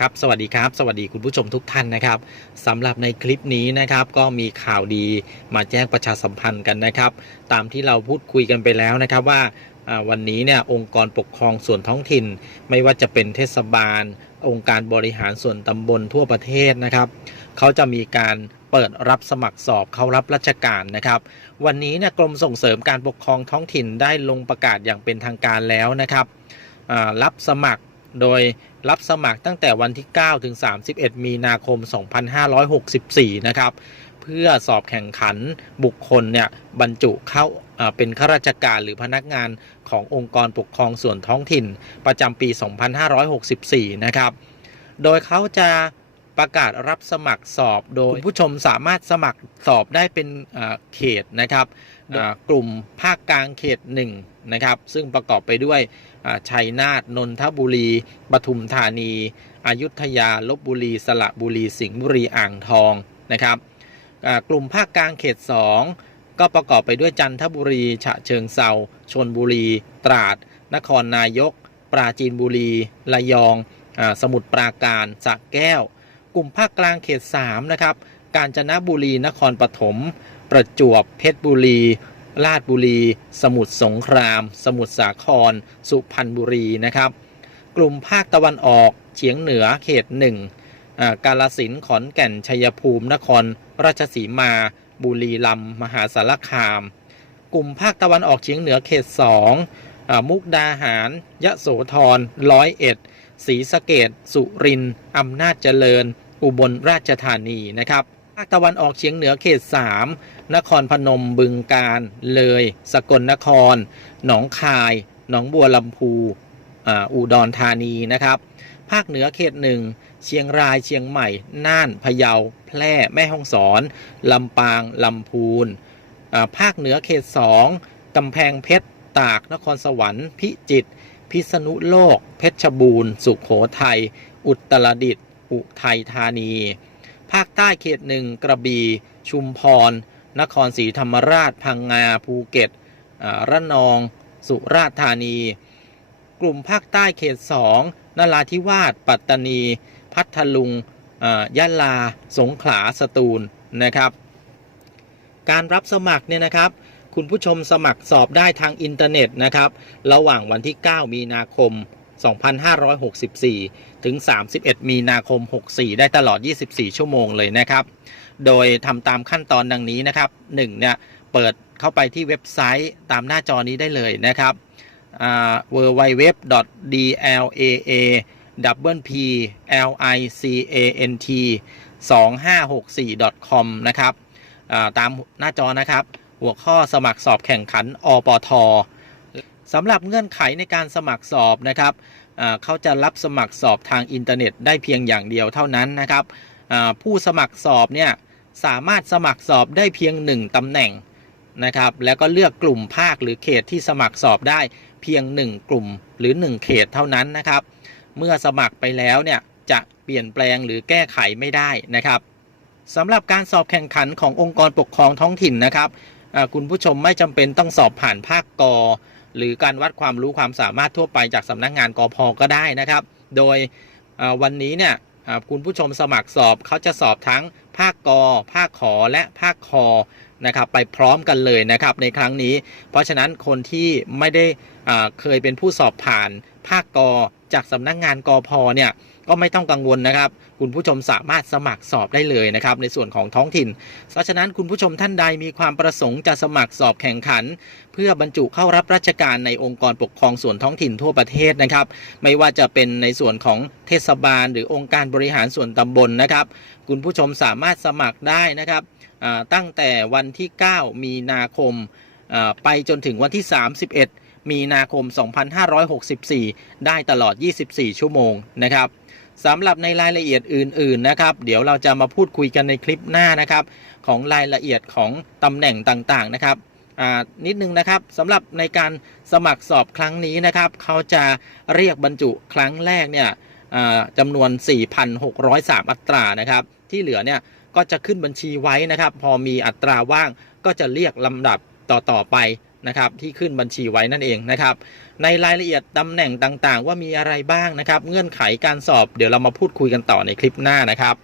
ครับสวัสดีครับ สวัสดีคุณผู้ชมทุกท่านนะครับสำหรับในคลิปนี้นะครับก็มีข่าวดีมาแจ้งประชาสัมพันธ์กันนะครับ ตามที่เราพูดคุยกันไปแล้วนะครับว่าวันนี้เนี่ยองค์กรปกครองส่วนท้องถิ่น ไม่ว่าจะเป็นเทศบาล องค์การบริหารส่วนตำบลทั่วประเทศนะครับเขาจะมีการเปิดรับสมัครสอบเข้ารับราชการนะครับ วันนี้เนี่ยกรมส่งเสริมการปกครองท้องถิ่นได้ลงประกาศอย่างเป็นทางการแล้วนะครับรับสมัคร โดยรับสมัครตั้งแต่วันที่ 9 ถึง 31 มีนาคม 2564 นะครับ เพื่อสอบแข่งขันบุคคลเนี่ยบรรจุเข้าเป็นข้าราชการหรือพนักงานขององค์กรปกครองส่วนท้องถิ่นประจำปี 2564 นะครับ โดยเขาจะ ประกาศรับสมัครสอบโดยคุณผู้ชมสามารถสมัครสอบได้เป็นอ่าเขตนะครับอ่ากลุ่มภาคกลางเขต1นะครับซึ่งประกอบไปด้วยอ่าชัยนาทนนทบุรีปทุมธานีอยุธยาลบบุรี สระบุรี สิงห์บุรีอ่างทองนะครับอ่ากลุ่มภาคกลางเขต 2 ก็ประกอบไปด้วยจันทบุรี ฉะเชิงเซาชนบุรี ตราด นครนายก ปราจีนบุรี ระยองอาสมุทรปราการสระแก้ว กลุ่มภาคกลางเขต 3 นะครับ กาญจนบุรีนครปฐม ประจวบเพชรบุรี ราชบุรี สมุทรสงคราม สมุทรสาคร สุพรรณบุรีนะครับ กลุ่มภาคตะวันออกเฉียงเหนือเขตหนึ่งอ่ากาลสินขอนแก่นชัยภูมิ นคร ราชสีมา บุรีรัมย์มหาสารคาม กลุ่มภาคตะวันออกเฉียงเหนือเขตสองอามุกดาหาร ยะโสธรร้อยเอ็ดศรีสะเกดสุรินทร์อำนาจเจริญ อุบลราชธานีนะครับภาคตะวันออกเฉียงเหนือเขต 3 นครพนมบึงกาฬเลย สกลนคร หนองคาย หนองบัวลำพูอุดรธานีนะครับ ภาคเหนือเขตหนึ่งเชียงรายเชียงใหม่ น่านพะเยา แพร่แม่ฮ่องสอน ลำปางลำพูนภาคเหนือเขตสองกำแพงเพชรตากนครสวรรค์ พิจิตรพิษณุโลก เพชรบูรณ์ สุขโขทัยอุตรดิตถ์ อุทัยธานี ภาคใต้เขตหนึ่งกระบี่ชุมพร นครศรีธรรมราช พังงาภูเก็ตระนอง สุราษฎร์ธานี กลุ่มภาคใต้เขต2นราธิวาส ปัตตานี พัทลุงยะลา สงขลา สตูล นะครับ การรับสมัครเนี่ยนะครับ คุณผู้ชมสมัครสอบได้ทางอินเทอร์เน็ตนะครับ ระหว่างวันที่ 9 มีนาคม 2564 ถึง 31 มีนาคม 64 ได้ตลอด 24 ชั่วโมงเลยนะครับ โดยทำตามขั้นตอนดังนี้นะครับ 1. เนี่ย เปิดเข้าไปที่เว็บไซต์ตามหน้าจอนี้ได้เลยนะครับ w w w d l a a w p l i c a n t 2564 com นะครับตามหน้าจอนะครับ หัวข้อสมัครสอบแข่งขันอปท สำหรับเงื่อนไขในการสมัครสอบนะครับเขาจะรับสมัครสอบทางอินเทอร์เน็ตได้เพียงอย่างเดียวเท่านั้นนะครับผู้สมัครสอบเนี่ยสามารถสมัครสอบได้เพียง 1ตำแหน่งนะครับ แล้วก็เลือกกลุ่มภาคหรือเขตที่สมัครสอบได้เพียง 1 กลุ่มหรือ 1 เขตเท่านั้นนะครับ เมื่อสมัครไปแล้วเนี่ยจะเปลี่ยนแปลงหรือแก้ไขไม่ได้นะครับสำหรับการสอบแข่งขันขององค์กรปกครองท้องถิ่นนะครับคุณผู้ชมไม่จำเป็นต้องสอบผ่านภาคกอ หรือการวัดความรู้ความสามารถทั่วไปจากสำนักงานกอพก็ได้นะครับ โดยวันนี้เนี่ยคุณผู้ชมสมัครสอบเขาจะสอบทั้งภาคกอภาคขอและภาคคอ นะครับไปพร้อมกันเลยนะครับในครั้งนี้ เพราะฉะนั้นคนที่ไม่ได้อ่าเคยเป็นผู้สอบผ่านภาคกอจากสำนักงานกอพเนี่ยก็ไม่ต้องกังวลนะครับ คุณผู้ชมสามารถสมัครสอบได้เลยนะครับในส่วนของท้องถิ่น เพราะฉะนั้นคุณผู้ชมท่านใดมีความประสงค์จะสมัครสอบแข่งขัน เพื่อบรรจุเข้ารับราชการในองค์กรปกครองส่วนท้องถิ่นทั่วประเทศนะครับ ไม่ว่าจะเป็นในส่วนของเทศบาล หรือองค์การบริหารส่วนตำบลนะครับ คุณผู้ชมสามารถสมัครได้นะครับ ตั้งแต่วันที่ 9 มีนาคมไปจนถึงวันที่ 31 มีนาคม 2564 ได้ตลอด 24 ชั่วโมงนะครับสำหรับในรายละเอียดอื่น ๆ นะครับ เดี๋ยวเราจะมาพูดคุยกันในคลิปหน้านะครับ ของรายละเอียดของตำแหน่งต่างๆนะครับนิดนึงนะครับสำหรับในการสมัครสอบครั้งนี้นะครับ เขาจะเรียกบรรจุครั้งแรกเนี่ยจำนวน 4,603 อัตรานะครับ ที่เหลือเนี่ย ก็จะขึ้นบัญชีไว้นะครับ พอมีอัตราว่างก็จะเรียกลำดับต่อๆไปนะครับที่ขึ้นบัญชีไว้นั่นเองนะครับ ในรายละเอียดตำแหน่งต่างๆ ว่ามีอะไรบ้างนะครับ เงื่อนไขการสอบเดี๋ยวเรามาพูดคุยกันต่อในคลิปหน้านะครับ